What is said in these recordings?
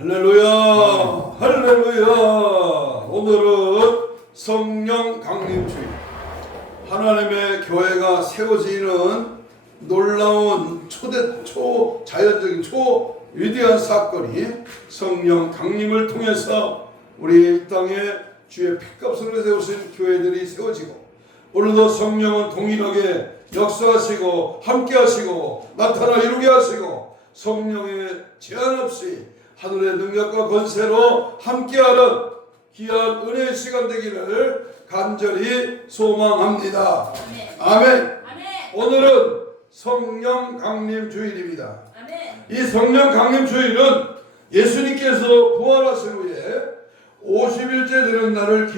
할렐루야, 할렐루야. 오늘은 성령 강림주의, 하나님의 교회가 세워지는 놀라운 초자연적인 초위대한 사건이 성령 강림을 통해서 우리 이 땅에 주의 피값으로 세우신 교회들이 세워지고, 오늘도 성령은 동일하게 역사하시고 함께하시고 나타나 이루게 하시고, 성령의 제한 없이 하늘의 능력과 권세로 함께하는 귀한 은혜의 시간 되기를 간절히 소망합니다. 아멘. 아멘. 오늘은 성령 강림 주일입니다. 아멘. 이 성령 강림 주일은 예수님께서 부활하신 후에 50일째 되는 날을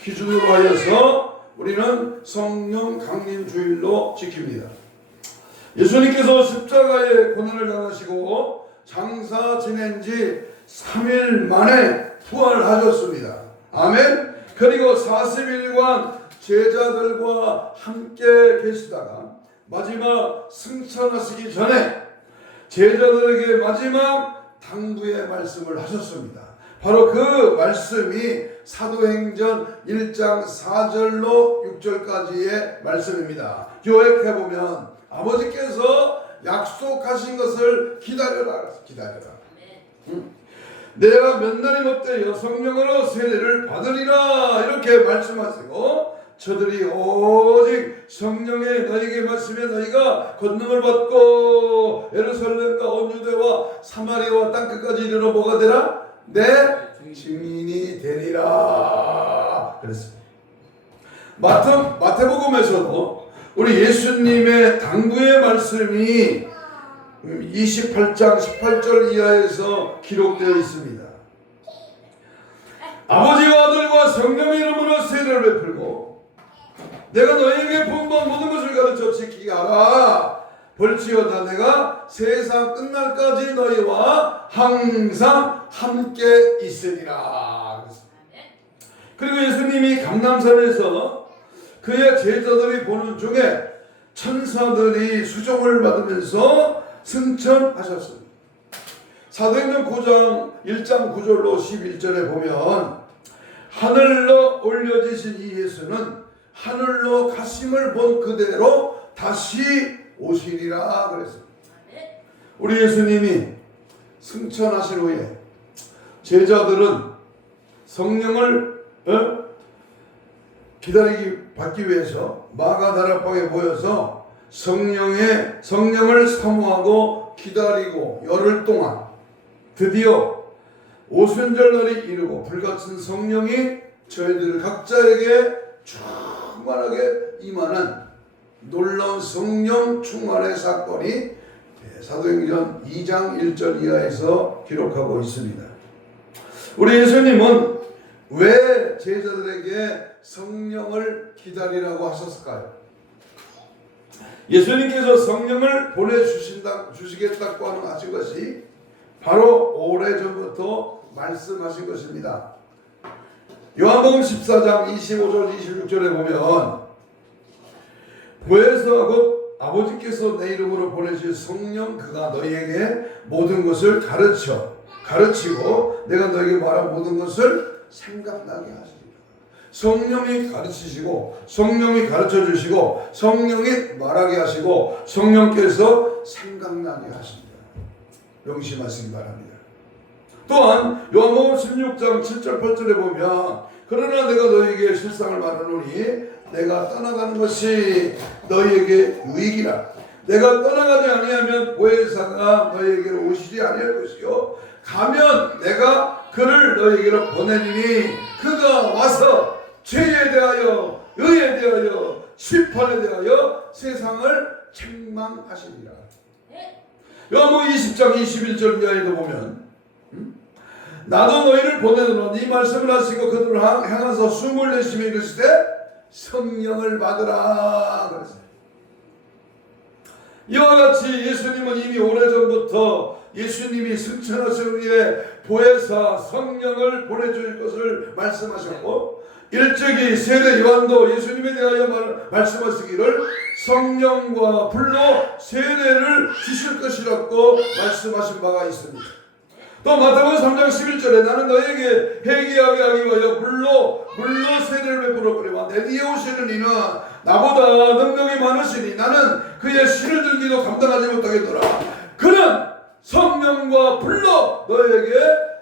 기준으로 하여서 우리는 성령 강림 주일로 지킵니다. 예수님께서 십자가의 고난을 당하시고 장사 지낸 지 3일 만에 부활하셨습니다. 아멘. 그리고 40일간 제자들과 함께 계시다가 마지막 승천하시기 전에 제자들에게 마지막 당부의 말씀을 하셨습니다. 바로 그 말씀이 사도행전 1장 4절로 6절까지의 말씀입니다. 요약해보면 아버지께서 약속하신 것을 기다려라. 내가 몇 날이 못되어 성령으로 세례를 받으리라 이렇게 말씀하시고, 저들이 오직 성령의 너에게 말씀에 너희가 권능을 받고 예루살렘과 온 유대와 사마리아와 땅끝까지 이르러 뭐가 되라? 내 증인이 되리라 그랬습니다. 마태복음에서도 우리 예수님의 당부의 말씀이 28장 18절 이하에서 기록되어 있습니다. 아버지와 아들과 성령의 이름으로 세례를 베풀고 내가 너희에게 분부한 모든 것을 가르쳐 지키게 하라. 볼지어다 내가 세상 끝날까지 너희와 항상 함께 있으리라. 그리고 예수님이 감람산에서 그의 제자들이 보는 중에 천사들이 수종을 받으면서 승천하셨습니다. 사도행전 9장 1장 9절로 11절에 보면 하늘로 올려지신 이 예수는 하늘로 가심을 본 그대로 다시 오시리라 그랬습니다. 우리 예수님이 승천하신 후에 제자들은 성령을 받기 위해서 마가다락방에 모여서 성령을 사모하고 기다리고 열흘 동안 드디어 오순절날이 이르고 불같은 성령이 저희들 각자에게 충만하게 임하는 놀라운 성령 충만의 사건이 사도행전 2장 1절 이하에서 기록하고 있습니다. 우리 예수님은 왜 제자들에게 성령을 기다리라고 하셨을까요? 예수님께서 성령을 보내주시겠다고 하신 것이 바로 오래전부터 말씀하신 것입니다. 요한복음 14장 25절 26절에 보면 보혜사 곧 아버지께서 내 이름으로 보내실 성령 그가 너희에게 모든 것을 가르치고 내가 너희에게 말한 모든 것을 생각나게 하시리라. 성령이 가르치시고 성령이 가르쳐주시고 성령이 말하게 하시고 성령께서 생각나게 하십니다. 명심하시기 바랍니다. 또한 요한복음 16장 7절 8절에 보면 그러나 내가 너희에게 실상을 말하노니 내가 떠나가는 것이 너희에게 유익이라. 내가 떠나가지 아니하면 보혜사가 너희에게로 오시지 아니할 것이요 가면 내가 그를 너희에게로 보내리니 그가 와서 죄에 대하여 의에 대하여 심판에 대하여 세상을 책망하시리라. 요한복음 20장 21절 이하에도 보면 나도 너희를 보내노라 네 말씀을 하시고 그들을 향해서 숨을 내쉬며 이르시되 성령을 받으라 그랬어요. 이와 같이 예수님은 이미 오래전부터 예수님이 승천하신 후에 보혜사 성령을 보내줄 것을 말씀하셨고, 일찍이 세례 요한도 예수님에 대하여 말씀하시기를 성령과 불로 세례를 주실 것이라고 말씀하신 바가 있습니다. 또 마태복음 3장 11절에 나는 너에게 회개하게 하기 위하여 물로 세례를 베풀었거니와 내 뒤에 오시는 이는 나보다 능력이 많으시니 나는 그의 실을 들기도 감당하지 못하겠노라. 그는 성령과 불로 너에게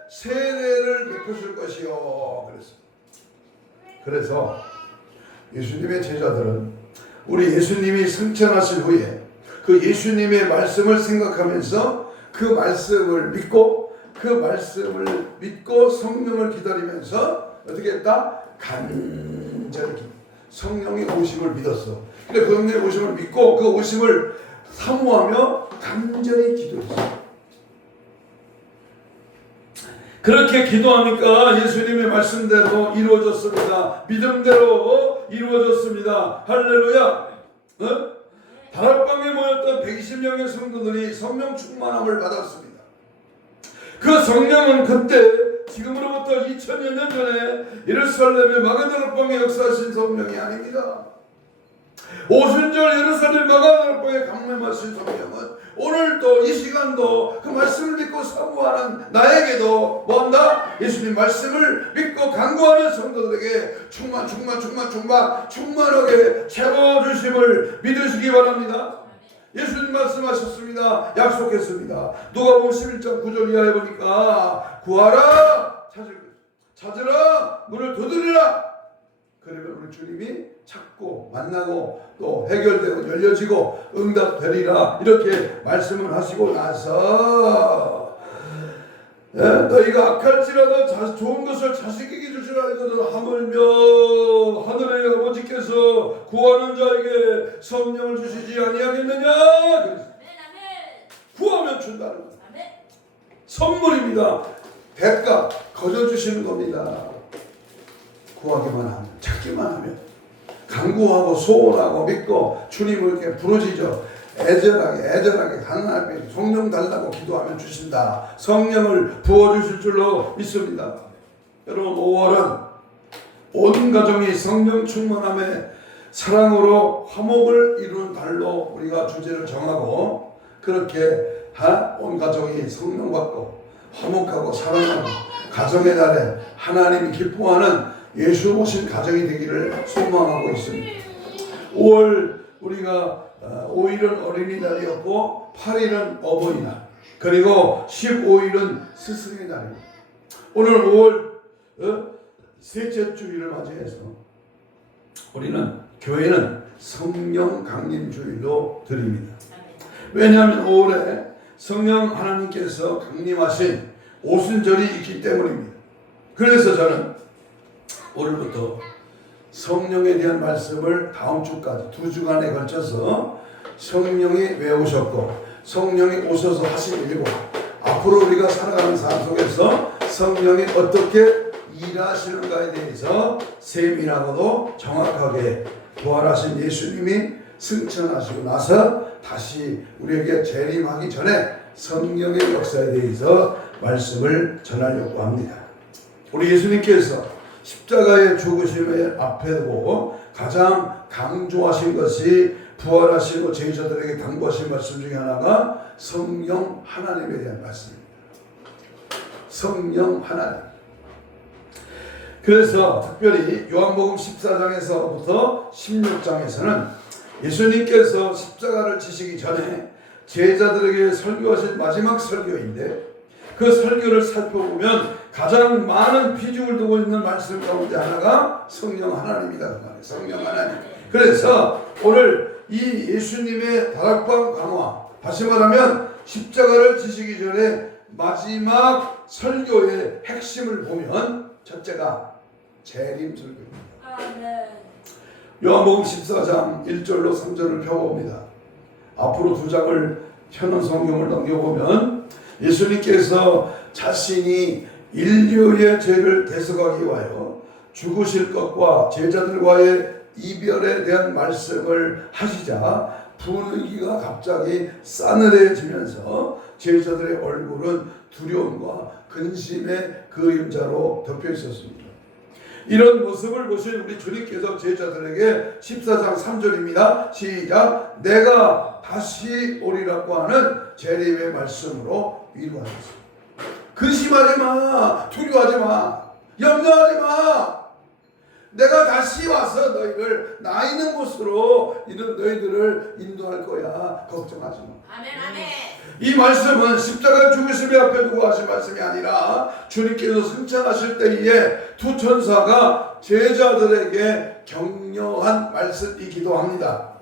세례를 베푸실 것이요. 그래서 예수님의 제자들은 우리 예수님이 승천하신 후에 그 예수님의 말씀을 생각하면서 그 말씀을 믿고 성령을 기다리면서 어떻게 했다? 간절히 성령의 오심을 믿었어. 근데 그 성령의 오심을 믿고 그 오심을 사모하며 간절히 기도했어. 그렇게 기도하니까 예수님의 말씀대로 이루어졌습니다. 믿음대로 이루어졌습니다. 할렐루야. 다락방에 모였던 120명의 성도들이 성령 충만함을 받았습니다. 그 성령은 그때 지금으로부터 2000여 년 전에 예루살렘의 마가다락방에 역사하신 성령이 아닙니다. 오순절 예루살렘 마가다락방에 강림하신 성령은 오늘도 이 시간도 그 말씀을 믿고 사모하는 나에게도 뭐한다? 예수님 말씀을 믿고 간구하는 성도들에게 충만하게 채워주심을 믿으시기 바랍니다. 예수님 말씀하셨습니다. 약속했습니다. 누가복음 11장 9절 이하에 보니까 구하라 찾으라 문을 두드리라. 그러면 우리 주님이 찾고 만나고 또 해결되고 열려지고 응답되리라 이렇게 말씀을 하시고 나서 너희가 악할지라도 좋은 것을 자식에게 주시라 하거든 하물며 하늘의 아버지께서 구하는 자에게 성령을 주시지 아니하겠느냐. 구하면 준다는 거예요. 선물입니다. 대가 거저 주시는 겁니다. 구하기만 하면, 찾기만 하면, 간구하고 소원하고 믿고 주님을 이렇게 부르짖어 애절하게 가난하게 성령 달라고 기도하면 주신다. 성령을 부어주실 줄로 믿습니다. 여러분 5월은 온 가정이 성령 충만함에 사랑으로 화목을 이루는 달로 우리가 주제를 정하고 그렇게 온 가정이 성령 받고 화목하고 사랑하고 가정의 날에 하나님이 기뻐하는 예수 모신 가정이 되기를 소망하고 있습니다. 5월 우리가 5일은 어린이날이었고 8일은 어버이날 그리고 15일은 스승의 날입니다. 오늘 5월 셋째 주일을 맞이해서 우리는 교회는 성령 강림 주일로 드립니다. 왜냐하면 5월에 성령 하나님께서 강림하신 오순절이 있기 때문입니다. 그래서 저는 오늘부터 성령에 대한 말씀을 다음 주까지 2주간에 걸쳐서 성령이 왜 오셨고 성령이 오셔서 하신 일고 앞으로 우리가 살아가는 삶 속에서 성령이 어떻게 일하시는가에 대해서 세밀하고도 정확하게 부활하신 예수님이 승천하시고 나서 다시 우리에게 재림하기 전에 성령의 역사에 대해서 말씀을 전하려고 합니다. 우리 예수님께서 십자가의 죽으심을 앞에 두고 가장 강조하신 것이 부활하시고 제자들에게 당부하신 말씀 중에 하나가 성령 하나님에 대한 말씀입니다. 성령 하나님. 그래서 특별히 요한복음 14장에서부터 16장에서는 예수님께서 십자가를 지시기 전에 제자들에게 설교하신 마지막 설교인데 그 설교를 살펴보면 가장 많은 비중을 두고 있는 말씀 가운데 하나가 성령 하나님이다. 그 말이에요. 성령 하나님. 그래서 오늘 이 예수님의 다락방 강화, 다시 말하면 십자가를 지시기 전에 마지막 설교의 핵심을 보면 첫째가 재림 설교입니다. 요한복음 14장 1절로 3절을 펴봅니다. 앞으로 2장을 펴는 성경을 넘겨보면 예수님께서 자신이 인류의 죄를 대속하기 위하여 죽으실 것과 제자들과의 이별에 대한 말씀을 하시자 분위기가 갑자기 싸늘해지면서 제자들의 얼굴은 두려움과 근심의 그림자로 덮여 있었습니다. 이런 모습을 보신 우리 주님께서 제자들에게 14장 3절입니다. 시작. 내가 다시 오리라고 하는 재림의 말씀으로 위로하셨습니다. 근심하지 마. 두려워하지 마. 염려하지 마. 내가 다시 와서 너희를 나 있는 곳으로 너희들을 인도할 거야. 걱정하지 마. 아멘, 아멘. 이 말씀은 십자가 죽으심을 앞에 두고 하신 말씀이 아니라 주님께서 승천하실 때에 두 천사가 제자들에게 격려한 말씀이기도 합니다.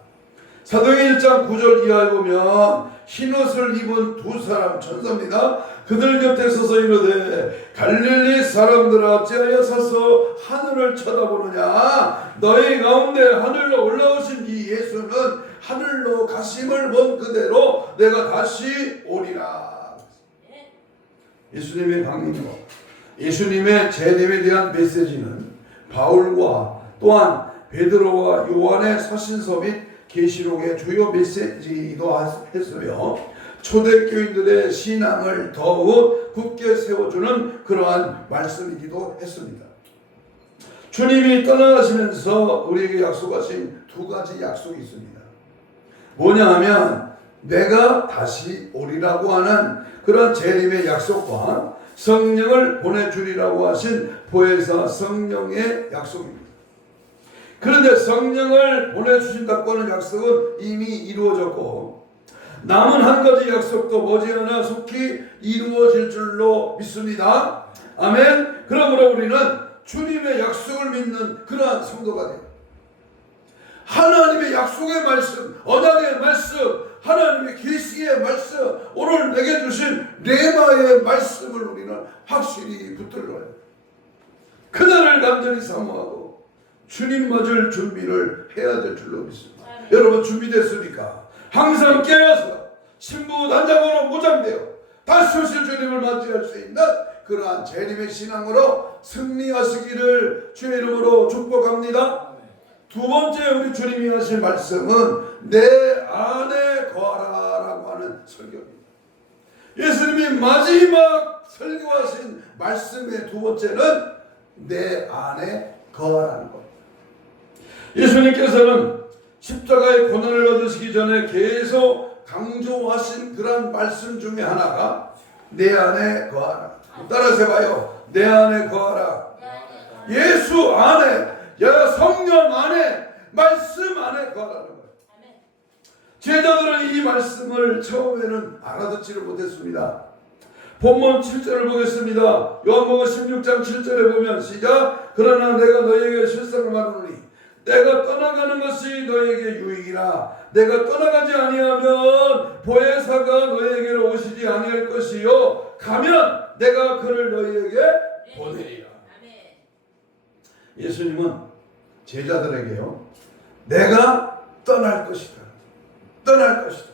사도행전 1장 9절 이하에 보면 흰옷을 입은 두 사람 천사입니다. 그들 곁에 서서 이르되 갈릴리 사람들아 어찌하여 서서 하늘을 쳐다보느냐. 너희 가운데 하늘로 올라오신 이 예수는 하늘로 가심을 본 그대로 내가 다시 오리라. 예수님의 강림과 예수님의 재림에 대한 메시지는 바울과 또한 베드로와 요한의 서신서 및 계시록의 주요 메시지이기도 했으며 초대교인들의 신앙을 더욱 굳게 세워주는 그러한 말씀이기도 했습니다. 주님이 떠나가시면서 우리에게 약속하신 두 가지 약속이 있습니다. 뭐냐 하면 내가 다시 오리라고 하는 그런 재림의 약속과 성령을 보내주리라고 하신 보혜사 성령의 약속입니다. 그런데 성령을 보내주신다고 하는 약속은 이미 이루어졌고 남은 한 가지 약속도 머지않아 속히 이루어질 줄로 믿습니다. 아멘. 그러므로 우리는 주님의 약속을 믿는 그러한 성도가 돼요. 하나님의 약속의 말씀, 언약의 말씀, 하나님의 계시의 말씀, 오늘 내게 주신 레마의 말씀을 우리는 확실히 붙들어야 해요. 그날을 간절히 사모하고 주님 맞을 준비를 해야 될 줄로 믿습니다. 여러분 준비됐습니까? 항상 깨어서 신부 단장으로 무장되어 다시 오실 주님을 맞이할 수 있는 그러한 재림의 신앙으로 승리하시기를 주의 이름으로 축복합니다. 두 번째 우리 주님이 하신 말씀은 내 안에 거하라라고 하는 설교입니다. 예수님이 마지막 설교하신 말씀의 두 번째는 내 안에 거하라는 것. 예수님께서는 십자가의 고난을 얻으시기 전에 계속 강조하신 그런 말씀 중에 하나가 내 안에 거하라. 따라서 해봐요. 내 안에 거하라. 예수 안에, 성령 안에, 말씀 안에 거하라는 거예요. 제자들은 이 말씀을 처음에는 알아듣지를 못했습니다. 본문 7절을 보겠습니다. 요한복음 16장 7절에 보면 시작. 그러나 내가 너희에게 실상을 말하노니 내가 떠나가는 것이 너희에게 유익이라. 내가 떠나가지 아니하면 보혜사가 너희에게로 오시지 아니할 것이요 가면 내가 그를 너희에게 보내리라. 예수님은 제자들에게요 내가 떠날 것이다. 떠날 것이다.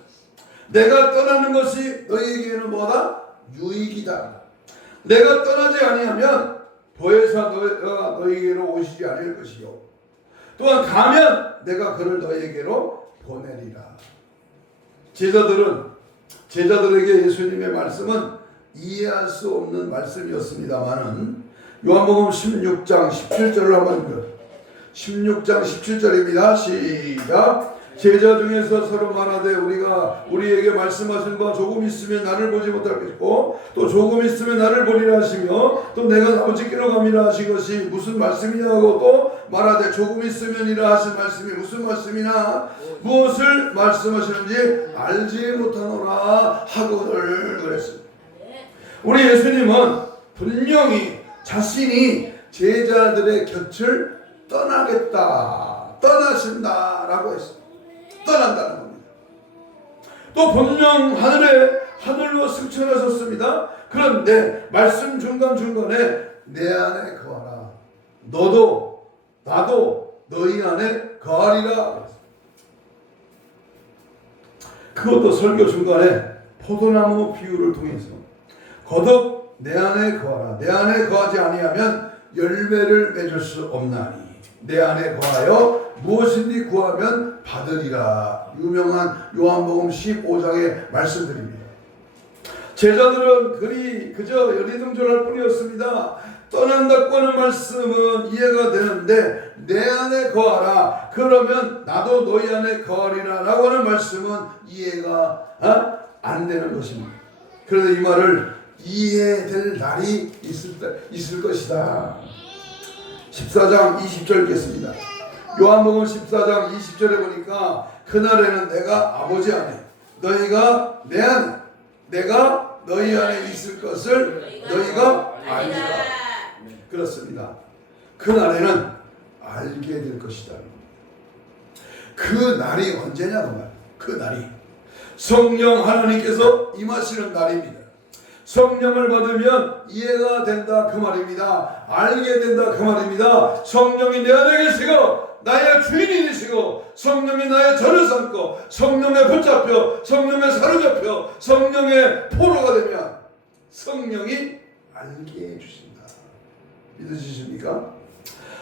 내가 떠나는 것이 너희에게는 뭐다? 유익이다. 내가 떠나지 아니하면 보혜사가 너희에게로 오시지 않을 것이요 또한 가면 내가 그를 너희에게로 보내리라. 제자들에게 예수님의 말씀은 이해할 수 없는 말씀이었습니다만은 요한복음 16장 17절을 한번 읽어요. 16장 17절입니다. 시작. 제자 중에서 서로 말하되 우리에게 말씀하신 바 조금 있으면 나를 보지 못할 것이고 또 조금 있으면 나를 보리라 하시며 또 내가 아버지께로 가미라 하신 것이 무슨 말씀이냐고 또 말하되 조금 있으면이라 하신 말씀이 무슨 말씀이나 무엇을 말씀하시는지 알지 못하노라 하거늘 그랬습니다. 우리 예수님은 분명히 자신이 제자들의 곁을 떠나신다라고 했습니다. 떠난다는 겁니다. 또 분명 하늘로 승천하셨습니다. 그런데 말씀 중간중간에 내 안에 거하라. 너도 나도 너희 안에 거하리라. 그것도 설교 중간에 포도나무 비유를 통해서 거듭 내 안에 거하라. 내 안에 거하지 아니하면 열매를 맺을 수 없나니 내 안에 거하여 무엇인지 구하면 받으리라. 유명한 요한복음 15장의 말씀드립니다. 제자들은 그저 여리둥절할 뿐이었습니다. 떠난다고 하는 말씀은 이해가 되는데 내 안에 거하라. 그러면 나도 너희 안에 거하리라 라고 하는 말씀은 이해가 안 되는 것입니다. 그런데 이 말을 이해될 날이 있을 것이다. 14장 20절 읽겠습니다. 요한복음 14장 20절에 보니까 그날에는 내가 아버지 안에 너희가 내 안에 내가 너희 안에 있을 것을 너희가 알리라. 그렇습니다. 그날에는 알게 될 것이다. 그 날이 언제냐 그 말. 그 날이 성령 하나님께서 임하시는 날입니다. 성령을 받으면 이해가 된다 그 말입니다. 알게 된다 그 말입니다. 성령이 내 안에 계시고 나의 주인이 되시고 성령이 나의 저를 삼고 성령에 붙잡혀 성령에 사로잡혀 성령의 포로가 되면 성령이 알게 해주신다. 믿으시십니까?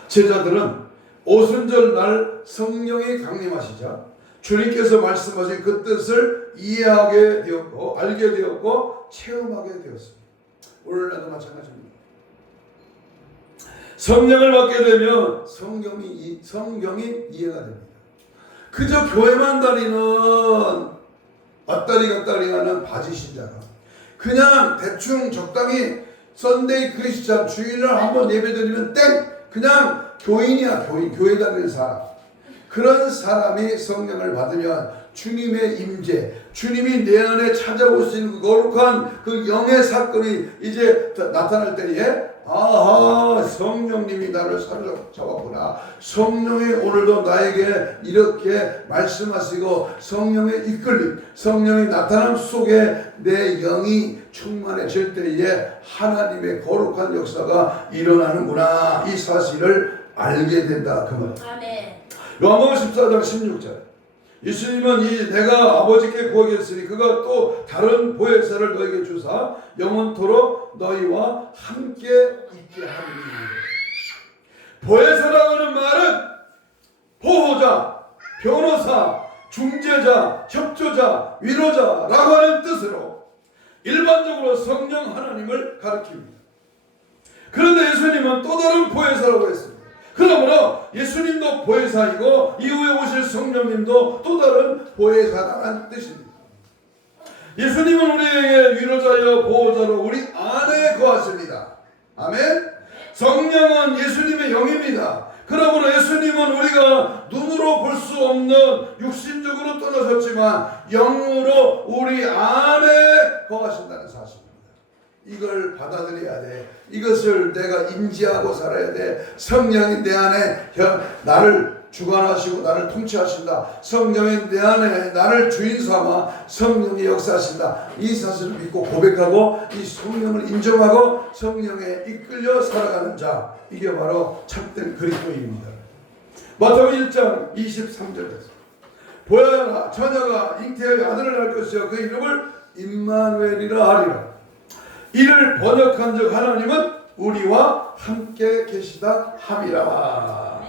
제자들은 오순절 날 성령이 강림하시자 주님께서 말씀하신 그 뜻을 이해하게 되었고 알게 되었고 체험하게 되었습니다. 오늘날도 마찬가지입니다. 성령을 받게 되면 성경이 이해가 됩니다. 그저 교회만 다니는 왔다리 갔다리 하는 바지 신자가 그냥 대충 적당히 썬데이 크리스찬 주일날 한번 예배드리면 땡 그냥 교인이야. 교회 다니는 사람. 그런 사람이 성령을 받으면 주님의 임재, 주님이 내 안에 찾아오시는 그 거룩한 그 영의 사건이 이제 나타날 때에 아하 성령님이 나를 사로잡았구나. 성령이 오늘도 나에게 이렇게 말씀하시고 성령의 이끌림, 성령의 나타남 속에 내 영이 충만해질 때에 하나님의 거룩한 역사가 일어나는구나. 이 사실을 알게 된다 그 말이에요. 요한복음 14장 16절 예수님은 내가 아버지께 구하겠으니 그가 또 다른 보혜사를 너에게 주사 영원토록 너희와 함께 있게 하리니. 보혜사라고 하는 말은 보호자, 변호사, 중재자, 협조자, 위로자라고 하는 뜻으로 일반적으로 성령 하나님을 가리킵니다. 그런데 예수님은 또 다른 보혜사라고 했습니다. 그러므로 예수님도 보혜사이고 이후에 오실 성령님도 또 다른 보혜사라는 뜻입니다. 예수님은 우리에게 위로자여 보호자로 우리 안에 거하십니다. 아멘. 성령은 예수님의 영입니다. 그러므로 예수님은 우리가 눈으로 볼 수 없는 육신적으로 떠나셨지만 영으로 우리 안에 거하신다는 사실입니다. 이걸 받아들여야 돼. 이것을 내가 인지하고 살아야 돼. 성령이 내 안에 나를 주관하시고 나를 통치하신다. 성령이 내 안에 나를 주인 삼아 성령이 역사하신다. 이 사실을 믿고 고백하고 이 성령을 인정하고 성령에 이끌려 살아가는 자, 이게 바로 참된 그리스도인입니다. 마태복음 1장 23절에서 보아라 처녀가 잉태하여 아들을 낳을 것이요 그 이름을 임마누엘이라 하리라. 이를 번역한 즉 하나님은 우리와 함께 계시다 함이라.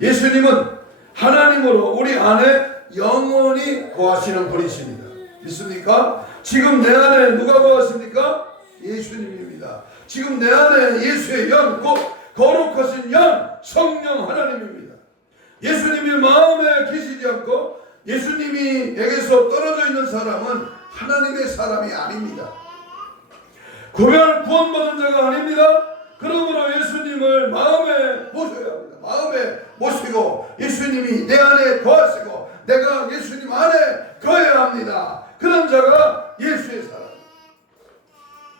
예수님은 하나님으로 우리 안에 영원히 거하시는 분이십니다. 믿습니까? 지금 내 안에 누가 거하십니까? 예수님입니다. 지금 내 안에 예수의 영, 곧 거룩하신 영, 성령 하나님입니다. 예수님이 마음에 계시지 않고 예수님에게서 떨어져 있는 사람은 하나님의 사람이 아닙니다. 구원받은 자가 아닙니다. 그러므로 예수님을 마음에 모셔야 합니다. 마음에 모시고 예수님이 내 안에 거하시고 내가 예수님 안에 거해야 합니다. 그런 자가 예수의 사람.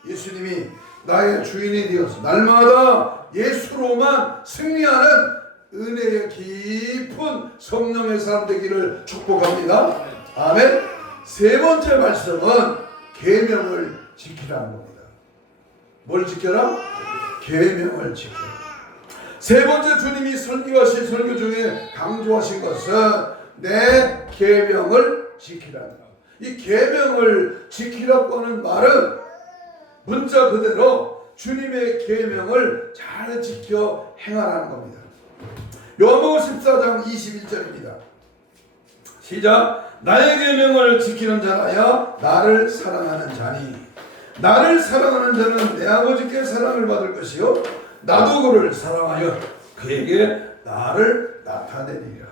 예수님이 나의 주인이 되어서 날마다 예수로만 승리하는 은혜의 깊은 성령의 사람 되기를 축복합니다. 아멘. 세 번째 말씀은 계명을 지키라는 겁니다. 뭘 지켜라? 계명을 지켜라. 세 번째 주님이 설교하신 설교 중에 강조하신 것은 내 계명을 지키라는 것. 이 계명을 지키라고 하는 말은 문자 그대로 주님의 계명을 잘 지켜 행하라는 겁니다. 요한복음 14장 21절입니다. 시작. 나의 계명을 지키는 자라야 나를 사랑하는 자니 나를 사랑하는 자는 내 아버지께 사랑을 받을 것이요 나도 그를 사랑하여 그에게 나를 나타내리라.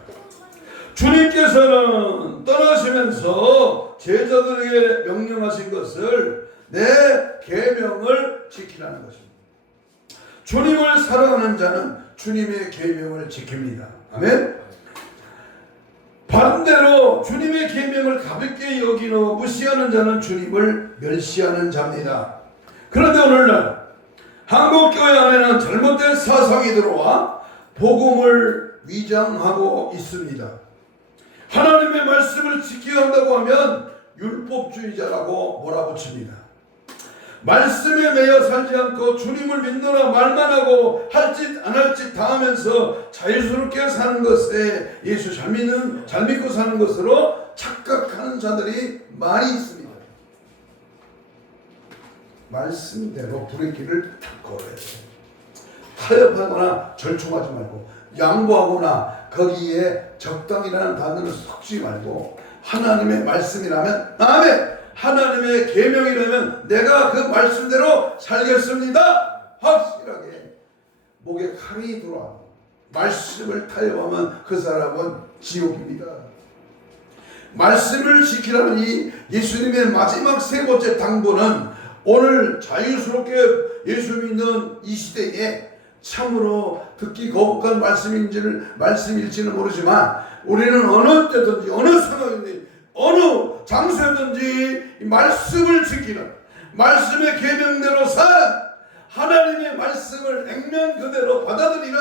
주님께서는 떠나시면서 제자들에게 명령하신 것을 내 계명을 지키라는 것입니다. 주님을 사랑하는 자는 주님의 계명을 지킵니다. 아멘. 반대로 주님의 계명을 가볍게 여기며 무시하는 자는 주님을 멸시하는 자입니다. 그런데 오늘날 한국교회 안에는 잘못된 사상이 들어와 복음을 위장하고 있습니다. 하나님의 말씀을 지켜야 한다고 하면 율법주의자라고 몰아붙입니다. 말씀에 매여 살지 않고 주님을 믿노라 말만 하고 할 짓 안 할 짓 다 하면서 자유스럽게 사는 것에 예수 잘 믿고 사는 것으로 착각하는 자들이 많이 있습니다. 말씀대로 브레이크를 탁 걸어야 돼요. 타협하거나 절충하지 말고 양보하거나 거기에 적당이라는 단어를 섞지 말고 하나님의 말씀이라면 아멘, 하나님의 계명이라면 내가 그 말씀대로 살겠습니다. 확실하게 목에 칼이 들어와 말씀을 타협하면 그 사람은 지옥입니다. 말씀을 지키라는 이 예수님의 마지막 세 번째 당부는 오늘 자유스럽게 예수 믿는 이 시대에 참으로 듣기 거북한 말씀일지는 모르지만 우리는 어느 때든지 어느 상황이든지 어느 장소든지 말씀을 지키는 말씀의 계명대로 사는 하나님의 말씀을 액면 그대로 받아들이는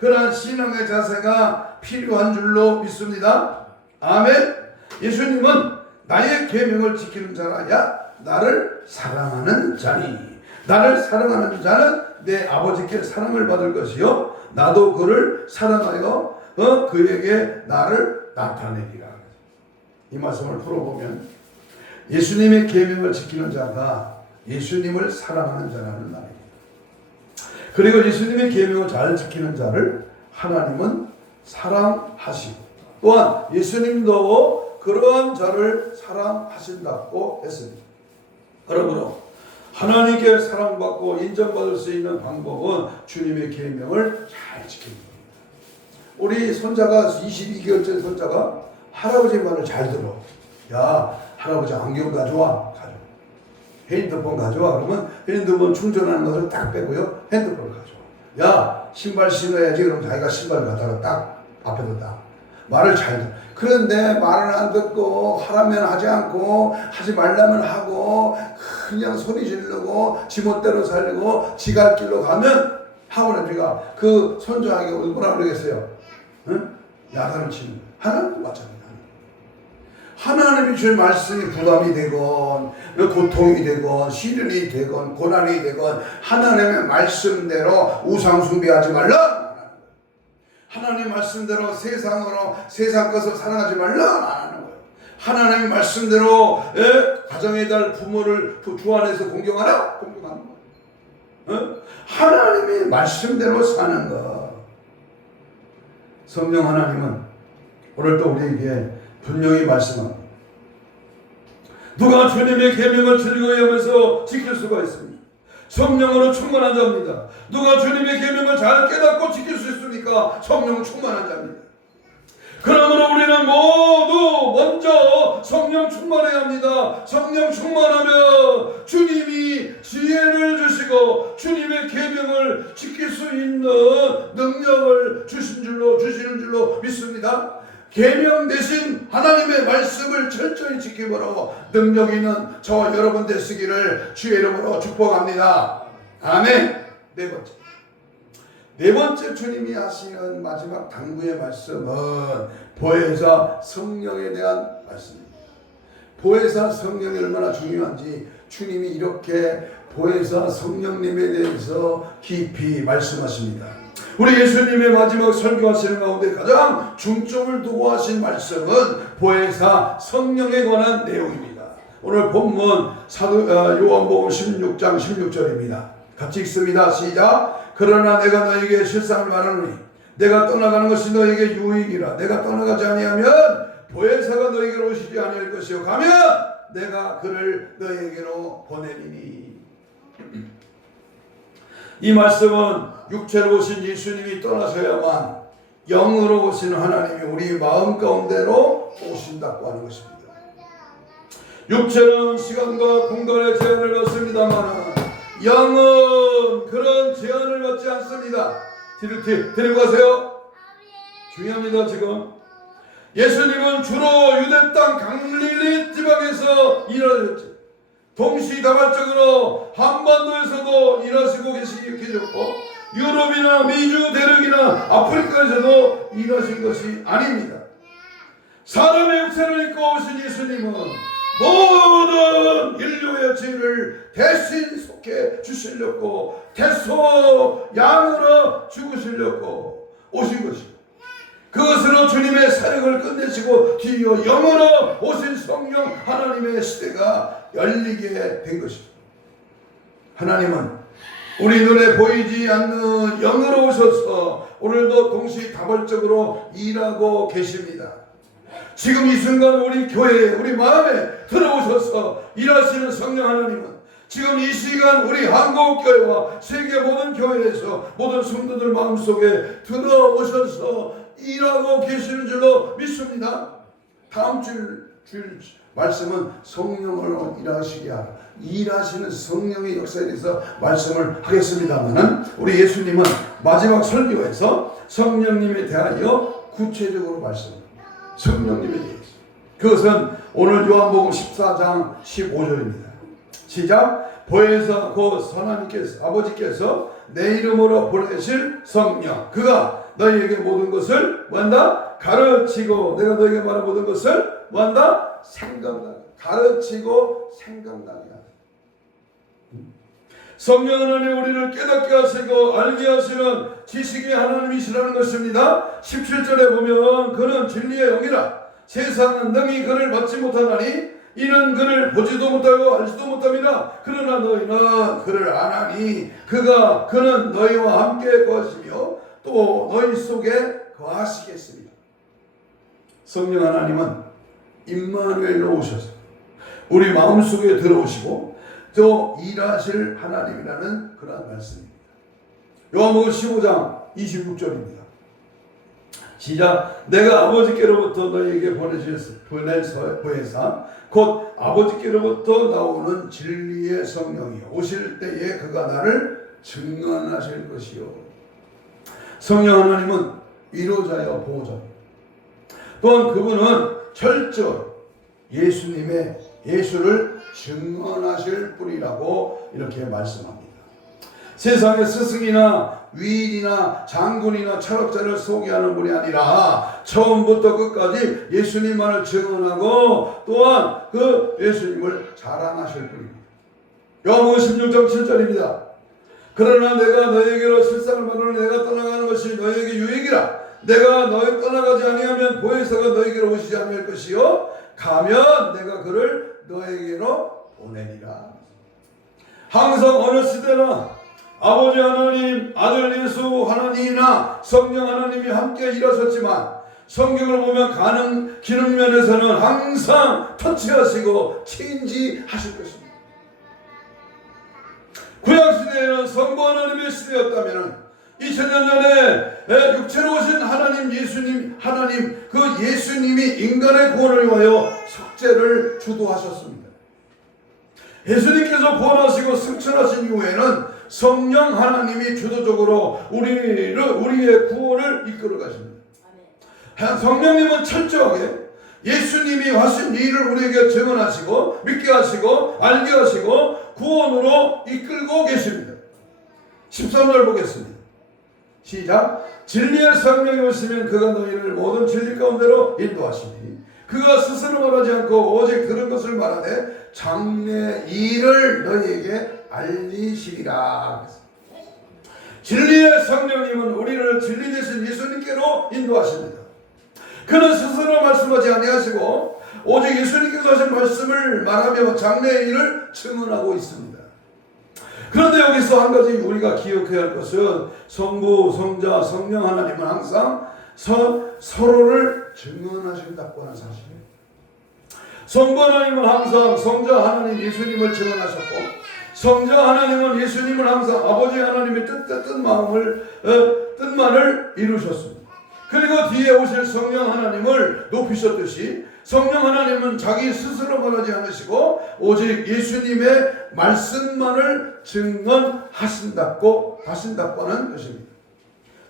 그러한 신앙의 자세가 필요한 줄로 믿습니다. 아멘. 예수님은 나의 계명을 지키는 자라야 나를 사랑하는 자니 나를 사랑하는 자는 내 아버지께 사랑을 받을 것이요 나도 그를 사랑하여 그에게 나를 나타내리라. 이 말씀을 풀어보면 예수님의 계명을 지키는 자가 예수님을 사랑하는 자라는 말입니다. 그리고 예수님의 계명을 잘 지키는 자를 하나님은 사랑하시고 또한 예수님도 그러한 자를 사랑하신다고 했습니다. 그러므로 하나님께 사랑받고 인정받을 수 있는 방법은 주님의 계명을 잘 지키는 겁니다. 우리 손자가 22개월째 손자가 할아버지 말을 잘 들어. 야, 할아버지 안경 가져와. 핸드폰 가져와. 그러면 핸드폰 충전하는 것을 딱 빼고요 핸드폰을 가져와. 야, 신발 신어야지. 그럼 자기가 신발을 갖다가 딱 앞에다 딱 말을 잘 들어. 그런데 말을 안 듣고 하라면 하지 않고 하지 말라면 하고 그냥 소리 지르고 지멋대로 살고 지갈 길로 가면 하나님이가 그 손자에게 뭐라 그러겠어요? 응? 야단을 치는 하나님도 마찬가지입니다. 하나님이 주신 말씀이 부담이 되건 고통이 되건 시련이 되건 고난이 되건 하나님의 말씀대로 우상 숭배하지 말라. 하나님 말씀대로 세상 것을 사랑하지 말라 하는 거예요. 하나님 말씀대로 가정의 달 부모를 주 안에서 공경하라 공경하는 거예요. 하나님의 말씀대로 사는 것. 성령 하나님은 오늘도 우리에게 분명히 말씀합니다. 누가 주님의 계명을 즐거이 하면서 지킬 수가 있습니다. 성령으로 충만한 자입니다. 누가 주님의 계명을 잘 깨닫고 지킬 수 있습니까? 성령 충만한 자입니다. 그러므로 우리는 모두 먼저 성령 충만해야 합니다. 성령 충만하면 주님이 지혜를 주시고 주님의 계명을 지킬 수 있는 능력을 주시는 줄로 믿습니다. 계명 대신 하나님의 말씀을 철저히 지키므로 능력 있는 저와 여러분 되시기를 주의 이름으로 축복합니다. 아멘. 네 번째 주님이 하시는 마지막 당부의 말씀은 보혜사 성령에 대한 말씀입니다. 보혜사 성령이 얼마나 중요한지 주님이 이렇게 보혜사 성령님에 대해서 깊이 말씀하십니다. 우리 예수님의 마지막 설교하시는 가운데 가장 중점을 두고 하신 말씀은 보혜사 성령에 관한 내용입니다. 오늘 본문 요한복음 16장 16절입니다. 같이 읽습니다. 시작. 그러나 내가 너에게 실상을 말하노니 내가 떠나가는 것이 너에게 유익이라. 내가 떠나가지 아니하면 보혜사가 너에게로 오시지 아니할 것이요 가면 내가 그를 너에게로 보내리니. 이 말씀은 육체로 오신 예수님이 떠나셔야만 영으로 오신 하나님이 우리 마음 가운데로 오신다고 하는 것입니다. 육체는 시간과 공간의 제한을 받습니다만 영은 그런 제한을 받지 않습니다. 데리고 가세요. 중요합니다. 지금 예수님은 주로 유대 땅 갈릴리 지방에서 일하셨죠. 동시다발적으로 한반도에서도 일하시고 계셨고 유럽이나 미주 대륙이나 아프리카에서도 일하신 것이 아닙니다. 사람의 육체를 입고 오신 예수님은 모든 인류의 죄를 대신 속해 주시려고 대소 양으로 죽으시려고 오신 것이고 그것으로 주님의 사역을 끝내시고 뒤이어 영으로 오신 성령 하나님의 시대가 열리게 된 것입니다. 하나님은 우리 눈에 보이지 않는 영으로 오셔서 오늘도 동시다발적으로 일하고 계십니다. 지금 이 순간 우리 교회에 우리 마음에 들어오셔서 일하시는 성령 하나님은 지금 이 시간 우리 한국교회와 세계 모든 교회에서 모든 성도들 마음속에 들어오셔서 일하고 계시는 줄로 믿습니다. 다음 줄 말씀은 성령으로 일하시는 성령의 역사에 대해서 말씀을 하겠습니다만은 우리 예수님은 마지막 설교에서 성령님에 대하여 구체적으로 말씀합니다. 성령님에 대해서. 그것은 오늘 요한복음 14장 15절입니다. 시작. 보혜사 곧 하나님께서 아버지께서 내 이름으로 보내실 성령 그가 너희에게 모든 것을 뭐한다? 가르치고 내가 너희에게 말한 모든 것을 뭐한다? 생각나게 가르치고 생각나게 하다. 성령 하나님 우리를 깨닫게 하시고 알게 하시는 지식의 하나님이시라는 것입니다. 17절에 보면 그는 진리의 영이라 세상은 능히 그를 받지 못하나니 이는 그를 보지도 못하고 알지도 못함이라 그러나 너희는 그를 아나니 그는 너희와 함께 거하시며 또 너희 속에 거하시겠습니다. 성령 하나님은 임마누엘로 오셔서 우리 마음속에 들어오시고 또 일하실 하나님이라는 그런 말씀입니다. 요한복음 15장 26절입니다. 시작. 내가 아버지께로부터 너희에게 보낼 보혜사 곧 아버지께로부터 나오는 진리의 성령이 오실 때에 그가 나를 증언하실 것이요. 성령 하나님은 위로자여 보호자입니다. 또한 그분은 철저 예수를 증언하실 분이라고 이렇게 말씀합니다. 세상의 스승이나 위인이나 장군이나 철학자를 소개하는 분이 아니라 처음부터 끝까지 예수님만을 증언하고 또한 그 예수님을 자랑하실 분입니다. 요한복음 16장 7절입니다. 그러나 내가 너희에게로 실상을 말하노니 내가 떠나가는 것이 너희에게 유익이라. 내가 너희 떠나가지 아니하면 보혜사가 너희에게로 오시지 않을 것이요 가면 내가 그를 너희에게로 보내리라. 항상 어느 시대나 아버지 하나님, 아들 예수 하나님이나 성령 하나님이 함께 일하셨지만 성경을 보면 기능 면에서는 항상 터치하시고 체인지하실 것입니다. 구약시대에는 성부 하나님의 시대였다면 2000년 전에 육체로 오신 하나님 그 예수님이 인간의 구원을 위하여 속죄를 주도하셨습니다. 예수님께서 구원하시고 승천하신 이후에는 성령 하나님이 주도적으로 우리의 구원을 이끌어 가십니다. 성령님은 철저하게 예수님이 하신 일을 우리에게 증언하시고 믿게 하시고 알게 하시고 구원으로 이끌고 계십니다. 13절 보겠습니다. 시작. 진리의 성령이 오시면 그가 너희를 모든 진리 가운데로 인도하시니 그가 스스로 말하지 않고 오직 들은 것을 말하되 장래 일을 너희에게 알리시리라. 진리의 성령님은 우리를 진리 되신 예수님께로 인도하십니다. 그는 스스로 말씀하지 아니하시고 오직 예수님께서 하신 말씀을 말하며 장래의 일을 증언하고 있습니다. 그런데 여기서 한 가지 우리가 기억해야 할 것은 성부, 성자, 성령 하나님은 항상 서로를 증언하신다고 하는 사실이에요. 성부 하나님은 항상 성자 하나님 예수님을 증언하셨고 성자 하나님은 예수님을 항상 아버지 하나님의 뜻만을 이루셨습니다. 그리고 뒤에 오실 성령 하나님을 높이셨듯이 성령 하나님은 자기 스스로 말하지 않으시고 오직 예수님의 말씀만을 증언하신다고 하는 것입니다.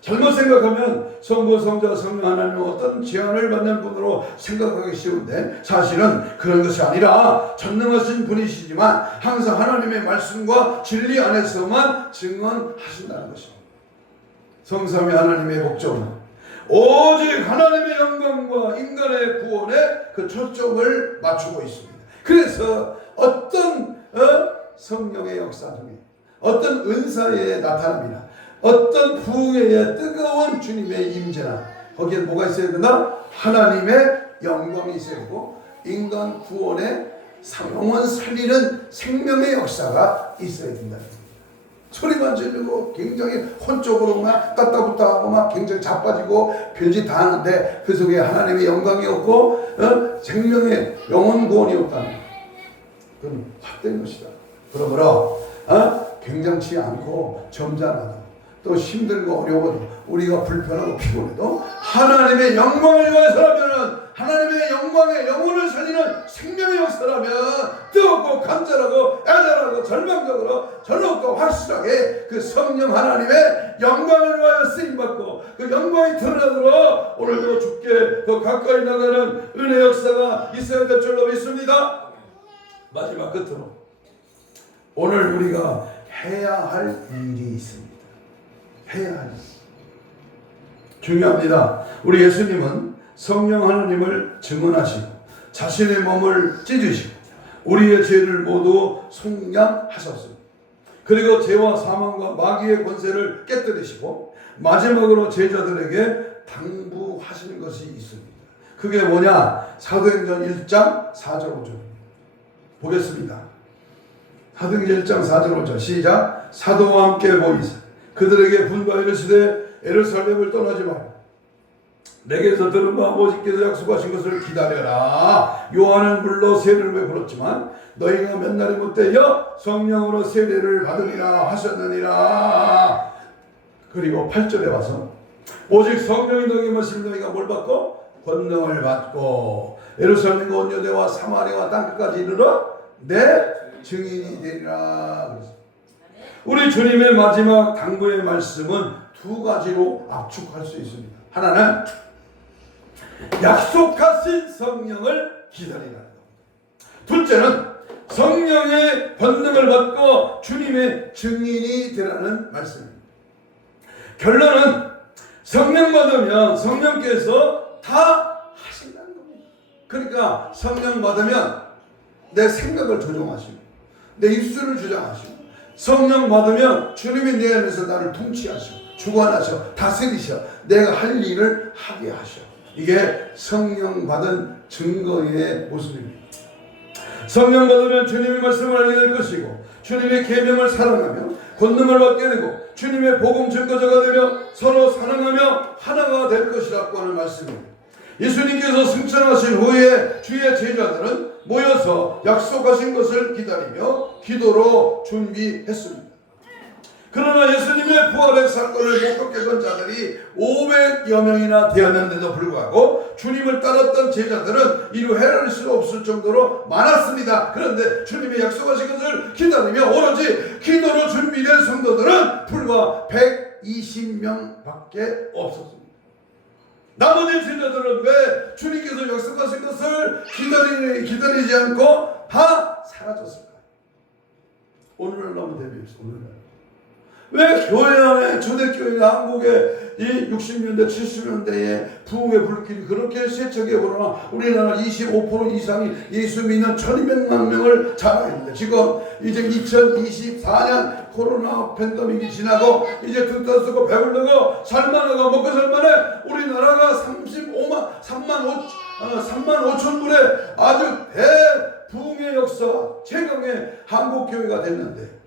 잘못 생각하면 성부, 성자, 성령 하나님은 어떤 제한을 받는 분으로 생각하기 쉬운데 사실은 그런 것이 아니라 전능하신 분이시지만 항상 하나님의 말씀과 진리 안에서만 증언하신다는 것입니다. 성삼위 하나님의 목적은 오직 하나님의 영광과 인간의 구원에 그 초점을 맞추고 있습니다. 그래서 어떤 성령의 역사 중에 어떤 은사의 나타남이나 어떤 부흥의 뜨거운 주님의 임재나 거기에 뭐가 있어야 된다? 하나님의 영광이 있어야 되고 인간 구원에 영혼 살리는 생명의 역사가 있어야 된다. 소리만 지르고 굉장히 혼적으로 막 따따붙다 하고 막 굉장히 자빠지고 별짓 다 하는데 그 속에 하나님의 영광이 없고 생명의 영혼 구원이 없다는 그건 헛된 것이다. 그러므로 굉장치 않고 점잖아도 또 힘들고 어려워도 우리가 불편하고 피곤해도 하나님의 영광을 위해서라면 하나님의 영광의 영혼을 살리는 생명의 역사라면 뜨겁고 간절하고 애절하고 절망적으로 더욱더 확실하게 그 성령 하나님의 영광을 위하여 쓰임받고 그 영광이 드러나도록 오늘도 주께 더 가까이 나가는 은혜 역사가 있어야 될 줄로 믿습니다. 마지막 끝으로 오늘 우리가 해야 할 일이 있습니다. 해야 할 일. 중요합니다. 우리 예수님은 성령 하나님을 증언하시고 자신의 몸을 찢으시고 우리의 죄를 모두 속량하셨습니다. 그리고 죄와 사망과 마귀의 권세를 깨뜨리시고 마지막으로 제자들에게 당부하시는 것이 있습니다. 그게 뭐냐? 사도행전 1장 4절 5절입니다. 보겠습니다. 사도행전 1장 4절 5절 시작. 사도와 함께 보이사 그들에게 분부하여 이르시되 예루살렘을 떠나지 말라. 내게서 들은 바 아버지께서 약속하신 것을 기다려라. 요한은 물로 세례를 베풀었지만 너희가 몇 날이 못되어 성령으로 세례를 받으리라 하셨느니라. 그리고 8절에 와서 오직 성령이 너희에게 임하시면 너희가 뭘 받고? 권능을 받고 예루살렘과 온 유대와 사마리아와 땅끝까지 이르러 내 증인이 되리라. 우리 주님의 마지막 당부의 말씀은 두 가지로 압축할 수 있습니다. 하나는 약속하신 성령을 기다리라는 겁니다. 둘째는 성령의 권능을 받고 주님의 증인이 되라는 말씀입니다. 결론은 성령 받으면 성령께서 다 하신다는 겁니다. 그러니까 성령 받으면 내 생각을 조종하시고 내 입술을 주장하시고 성령 받으면 주님이 내 안에서 나를 통치하시고 주관하셔 다스리셔 내가 할 일을 하게 하셔. 이게 성령 받은 증거의 모습입니다. 성령 받으면 주님의 말씀을 알게 될 것이고 주님의 계명을 사랑하며 권능을 받게 되고 주님의 복음 증거자가 되며 서로 사랑하며 하나가 될 것이라고 하는 말씀입니다. 예수님께서 승천하신 후에 주의 제자들은 모여서 약속하신 것을 기다리며 기도로 준비했습니다. 그러나 예수님의 부활의 사건을 목격했던 자들이 500여 명이나 되었는데도 불구하고 주님을 따랐던 제자들은 이루 헤아릴 수 없을 정도로 많았습니다. 그런데 주님의 약속하신 것을 기다리며 오로지 기도로 준비된 성도들은 불과 120명밖에 없었습니다. 나머지 제자들은 왜 주님께서 약속하신 것을 기다리지 않고 다 사라졌을까요? 오늘날 한번 대비해보세요. 오늘날 왜 교회 안에 초대교회가 한국에 이 60년대 70년대에 부흥의 불길이 그렇게 세척해 보나 우리나라 25% 이상이 예수 믿는 1200만 명을 자랑했는데 지금 이제 2024년 코로나 팬데믹이 지나고 이제 등 떠쓰고 배불르고 살만하고 먹고 살만해 우리나라가 3만 5천 불의 아주 대부흥의 역사 최강의 한국교회가 됐는데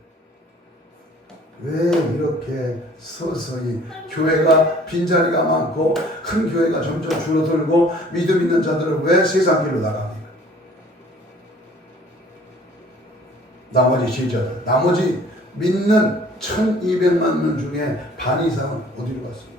왜 이렇게 서서히 교회가 빈자리가 많고 큰 교회가 점점 줄어들고 믿음 있는 자들은 왜 세상 길로 나갑니까? 나머지 제자들, 나머지 믿는 1200만 명 중에 반 이상은 어디로 갔습니까?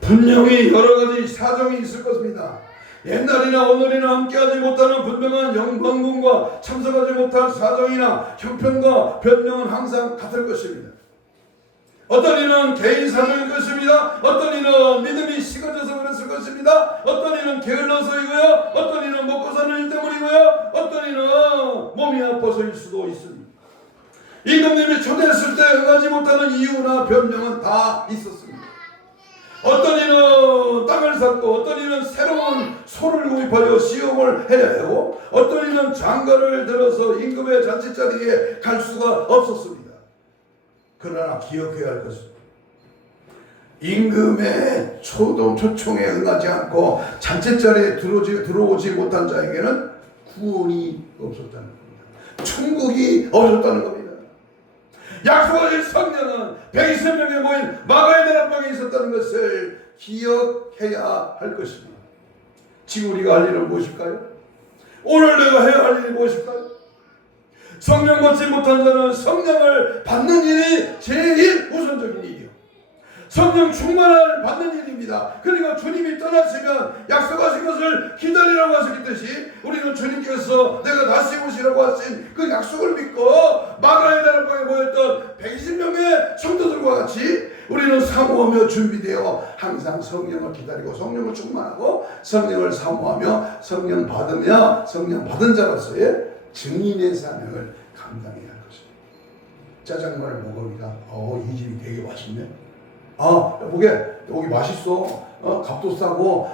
분명히 여러 가지 사정이 있을 것입니다. 옛날이나 오늘이나 함께하지 못하는 분명한 영광과 참석하지 못할 사정이나 형편과 변명은 항상 같을 것입니다. 어떤 이는 개인 사정일 것입니다. 어떤 이는 믿음이 식어져서 그랬을 것입니다. 어떤 이는 게을러서이고요. 어떤 이는 먹고 사는 일 때문이고요. 어떤 이는 몸이 아파서일 수도 있습니다. 임금님이 초대했을 때 응하지 못하는 이유나 변명은 다 있었습니다. 어떤 이는 땅을 샀고, 어떤 이는 새로운 소를 구입하려 시험을 해야 하고, 어떤 이는 장가를 들어서 임금의 잔치자리에 갈 수가 없었습니다. 그러나 기억해야 할 것은 임금의 초청에 응하지 않고 잔치자리에 들어오지 못한 자에게는 구원이 없었다는 겁니다. 천국이 없었다는 겁니다. 약속하신 성령은 120명에 모인 마가의 다락방에 있었다는 것을 기억해야 할 것입니다. 지금 우리가 할 일은 무엇일까요? 오늘 내가 해야 할 일이 무엇일까요? 성령 받지 못한 자는 성령을 받는 일이 제일 우선적인 일이요. 성령 충만을 받는 일입니다. 그러니까 주님이 떠나시면 약속하신 것을 기다리라고 하셨듯이 우리는 주님께서 내가 다시 오시라고 하신 그 약속을 믿고 마가의 다락방에 모였던 120명의 성도들과 같이 우리는 사모하며 준비되어 항상 성령을 기다리고 성령을 충만하고 성령을 사모하며 성령 받으며 성령 받은 자로서의 증인의 사명을 감당해야 할 것입니다. 짜장면을 먹으니까 이 집이 되게 맛있네. 보게 여기 맛있어. 값도 싸고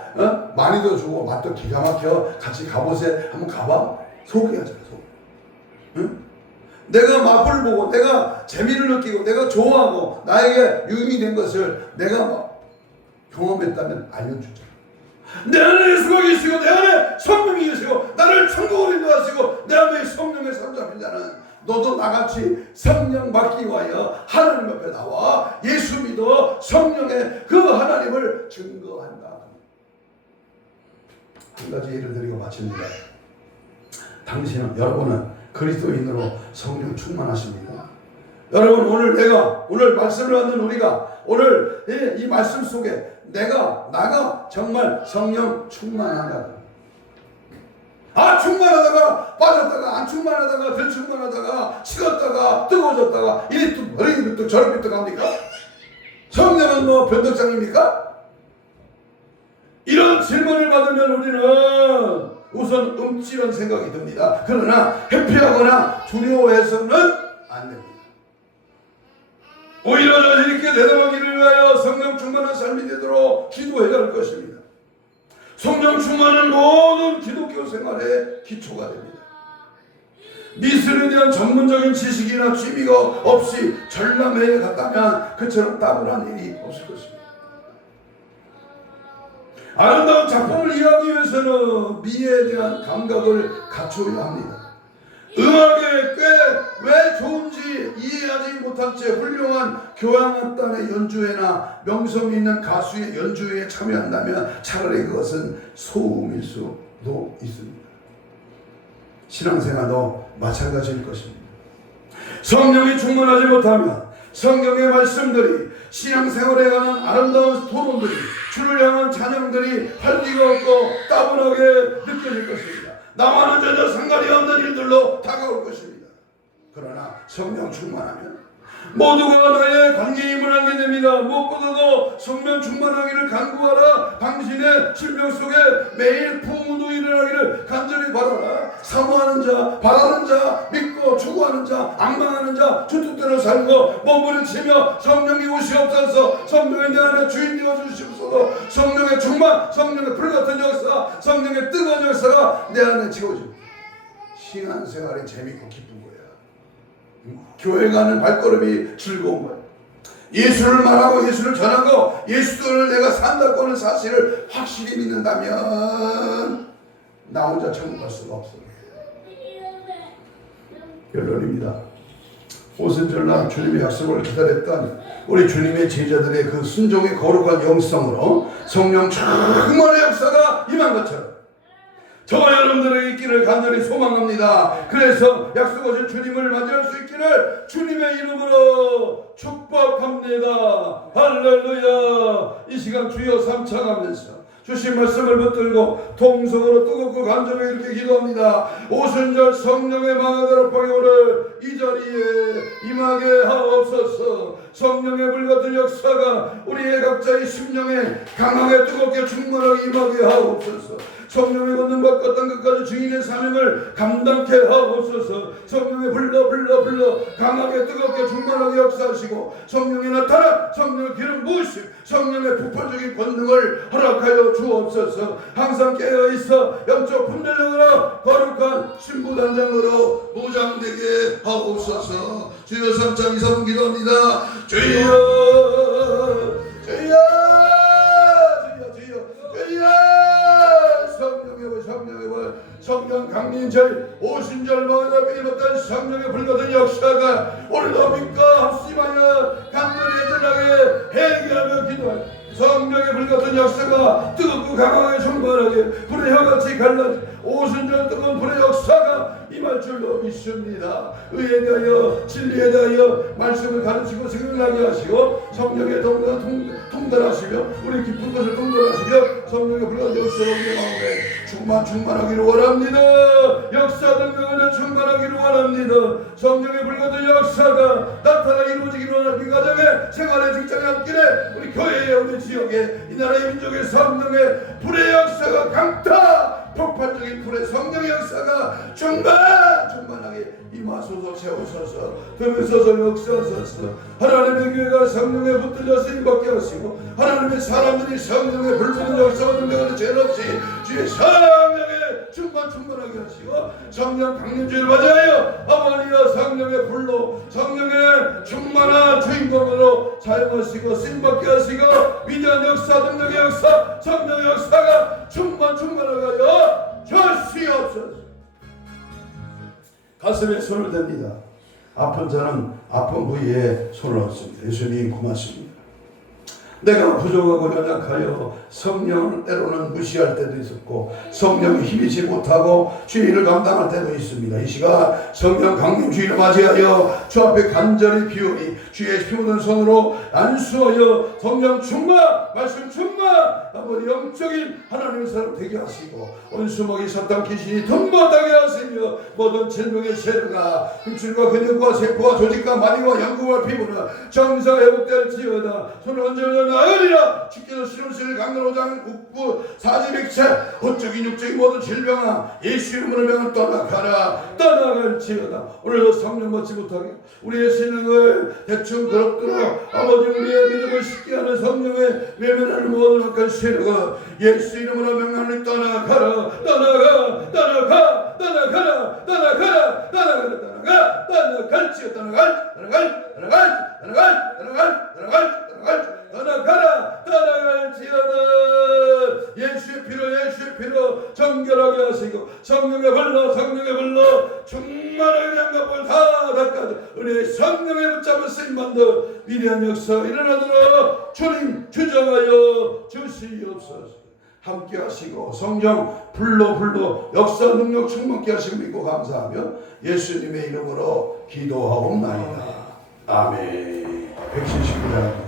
많이도 주고 맛도 기가 막혀. 같이 가보세. 한번 가봐. 소개하잖아. 응? 내가 맛을 보고 내가 재미를 느끼고 내가 좋아하고 나에게 유익이 된 것을 내가 경험했다면 알려주잖아. 내 안에 예수가 계시고 내 안에 성령이 계시고 나를 천국으로 인도하시고 내 안에 성령의 사로잡힌 자는 너도 나같이 성령 받기 위하여 하나님 앞에 나와 예수 믿어 성령의 그 하나님을 증거한다. 한 가지 예를 드리고 마칩니다. 여러분은 그리스도인으로 성령 충만하십니까? 여러분 오늘 말씀을 하는 우리가 오늘 이 말씀 속에 나가 정말 성령 충만한가? 충만하다가 빠졌다가 안 충만하다가 덜 충만하다가 식었다가 뜨거워졌다가 이리 또 저리 또 갑니까? 성령은 뭐 변덕장입니까? 이런 질문을 받으면 우리는 우선 움찔한 생각이 듭니다. 그러나 회피하거나 두려워해서는 안 됩니다. 오히려 자신있게 대답하기를 위하여 성령 충만한 삶이 되도록 기도해야 할 것입니다. 성령 충만은 모든 기독교 생활의 기초가 됩니다. 미술에 대한 전문적인 지식이나 취미가 없이 전람회에 갔다면 그처럼 따분한 일이 없을 것입니다. 아름다운 작품을 이해하기 위해서는 미에 대한 감각을 갖춰야 합니다. 음악이 왜 좋은지 이해하지 못한 채 훌륭한 교향악단의 연주회나 명성 있는 가수의 연주회에 참여한다면 차라리 그것은 소음일 수도 있습니다. 신앙생활도 마찬가지일 것입니다. 성령이 충만하지 못하면 성경의 말씀들이 신앙생활에 관한 아름다운 토론들이 주를 향한 찬양들이 활기가 없고 따분하게 느껴질 것입니다. 나와는 전혀 상관이 없는 일들로 다가올 것입니다. 그러나 성령 충만하면 모두가 나의 관계임을 알게 됩니다. 무엇보다도 성령 충만하기를 간구하라. 당신의 질병 속에 매일 부흥도 일어나기를 간절히 바라라. 사모하는 자, 바라는 자, 믿고 추구하는 자, 앙망하는 자, 주 뜻대로 살고 몸부림치며 성령이 오시옵소서. 성령의 내 안에 주인 되어 주시옵소서. 성령의 충만, 성령의 불같은 역사, 성령의 뜨거운 역사가 내 안에 채워집니다. 신앙생활이 재밌고 기쁜 거야. 교회 가는 발걸음이 즐거운 거예요. 예수를 말하고 예수를 전하고 예수를 내가 산다고 하는 사실을 확실히 믿는다면 나 혼자 천국 갈 수가 없어요. 결론입니다. 오순절날 주님의 약속을 기다렸던 우리 주님의 제자들의 그 순종의 거룩한 영성으로 성령 충만의 역사가 임한 것처럼 저와 여러분들의 있기를 간절히 소망합니다. 그래서 약속하신 주님을 맞이할 수 있기를 주님의 이름으로 축복합니다. 할렐루야. 이 시간 주여 삼창하면서 주신 말씀을 붙들고 통성으로 뜨겁고 간절하게 이렇게 기도합니다. 오순절 성령의 망하도록 오늘 이 자리에 임하게 하옵소서. 성령의 불같은 역사가 우리의 각자의 심령에 강하게 뜨겁게 충만하게 임하게 하옵소서. 성령의 권능 받고 어떤 것까지 주인의 사명을 감당케 하옵소서. 성령의 불러 강하게 뜨겁게 충만하게 역사하시고 성령이 나타나 성령의 기름 부으심 성령의 폭발적인 권능을 허락하여 주옵소서. 항상 깨어있어 영적 분별력으로 거룩한 신부단장으로 무장되게 하옵소서. 주여 3장 2사 기도합니다. 주여 주여 성령의 불 성령 강림절 오순절 마흔아홉에 일어났던 성령의 불같은 역사가 오늘도 믿과 합심하여 간절히 애절하게 회개하며 기도하여 성령의 불같은 역사가 뜨겁고 강하게 충만하게 불의 혀같이 갈라진 오순절 뜨거운 불의 역사가 임할 줄로 믿습니다. 의에 대하여 진리에 대하여 말씀을 가르치고 생각나게 하시고 성령의 통달하시며 우리 기쁜 것을 통달하시며 성령의 불같은 역사가 우리 마음에 충만하기를 원합니다. 역사 능력을 충만하기를 원합니다. 성령의 불같은 역사가 나타나 이루어지기를 원합니다. 가정에 생활에 직장에 함길에 우리 교회에 우리 지역에 이 나라의 민족의 성령의 불의 역사가 강타 폭발적인 불의 성령의 역사가 충만하게 임하소서. 세우소서. 들으소서. 역사하소서. 하나님의 교회가 성령에 붙들려 쓰임받게 하시고 하나님의 사람들이 성령의 불붙는 역사와 능력을 죄없이 주의 성령에 충만하게 하시고 성령 강림주를 맞이하여 어머니와 성령의 불로 성령의 충만한 주인공으로 사용하시고 쓰임받게 하시고 위대한 역사 능력의 역사 성령의 역사가 충만하게 하여 주시옵소서. 가슴에 손을 댑니다. 아픈 자는 아픈 부위에 손을 얹습니다. 예수님 고맙습니다. 내가 부족하고 연약하여 성령을 때로는 무시할 때도 있었고 성령이 힘이지 못하고 주의를 감당할 때도 있습니다. 이 시간 성령 강림 주의를 맞이하여 주 앞에 간절히 비우니 주의 피 묻은 손으로 안수하여 성령 충만 말씀 충만 아버지 영적인 하나님의 사람 되게 하시고 원수먹이 사탄 귀신이 덤버하게 하시며 모든 질병의 세르가 흠줄과 근육과 세포와 조직과 마리와 영구와 피부는 정상 회복될지어다. 손을 얹으려 나으리라. 주께서 신혼신을 강단 5장 국부 사지백체 어적인 육적인 모든 질병아 예수 이름으로 명을 떠나갈지어다. 오늘도 성령 받지 못하게 우리의 신앙을 대충 그럭저럭 아버지 우리의 믿음을 쉽게 하는 성령의 외면하는 모든 악한 세력아 예수 이름으로 명하니 떠나가라. 예수의 피로 정결하게 하시고 성령의 불로 충만하게 양갑을 다 닦아줘 은혜의 성령의 붙잡은 쓰임받는 위대한 역사 일어나도록 주님 주정하여 주시옵소서. 함께 하시고 성령 불로 역사 능력 충만케 하시고 믿고 감사하며 예수님의 이름으로 기도하옵나이다. 아멘. 179장